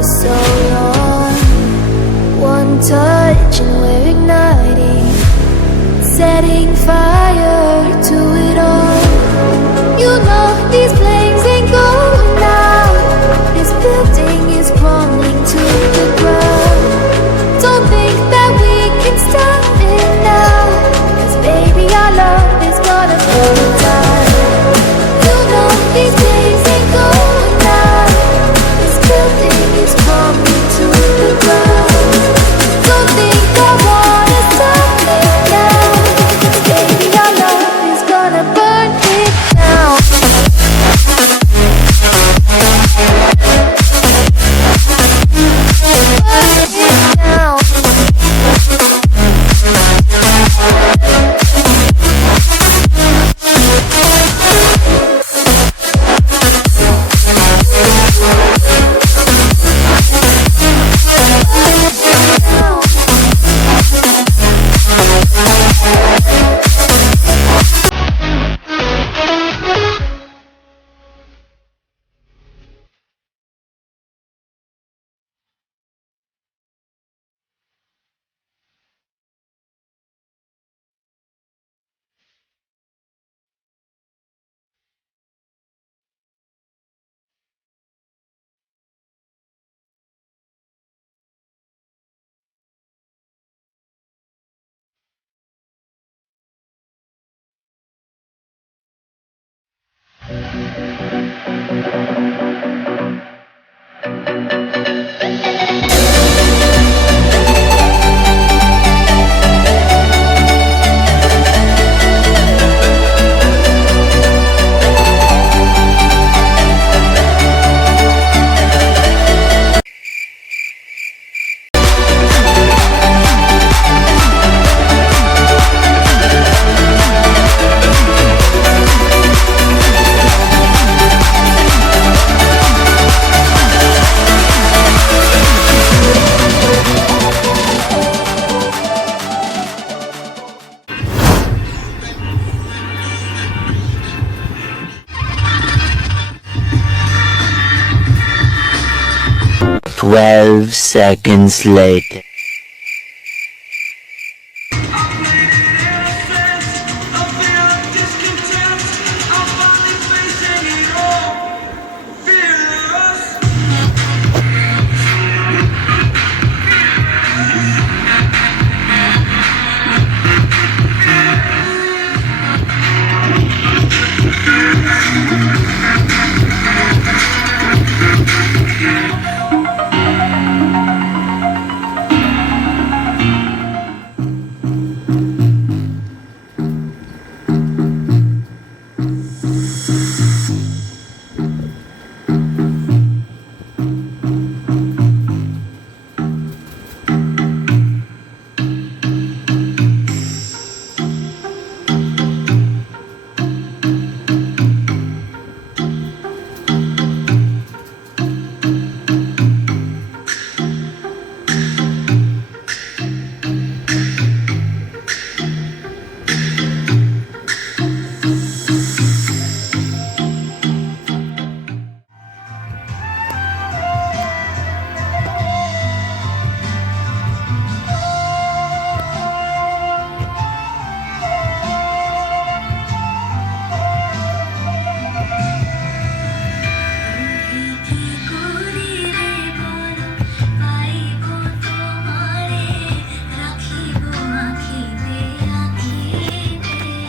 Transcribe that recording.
for so long. One touch and we're igniting, setting fire to it all. You know these flames ain't going out. This building is crumbling to the ground. Don't think that we can stop it now, 'cause baby our love is gonna burn down. You know these flames ain't going out. This building is crumbling to the ground. Don't think I wanna stop it now, 'cause baby our love is gonna burn it down. Seconds later.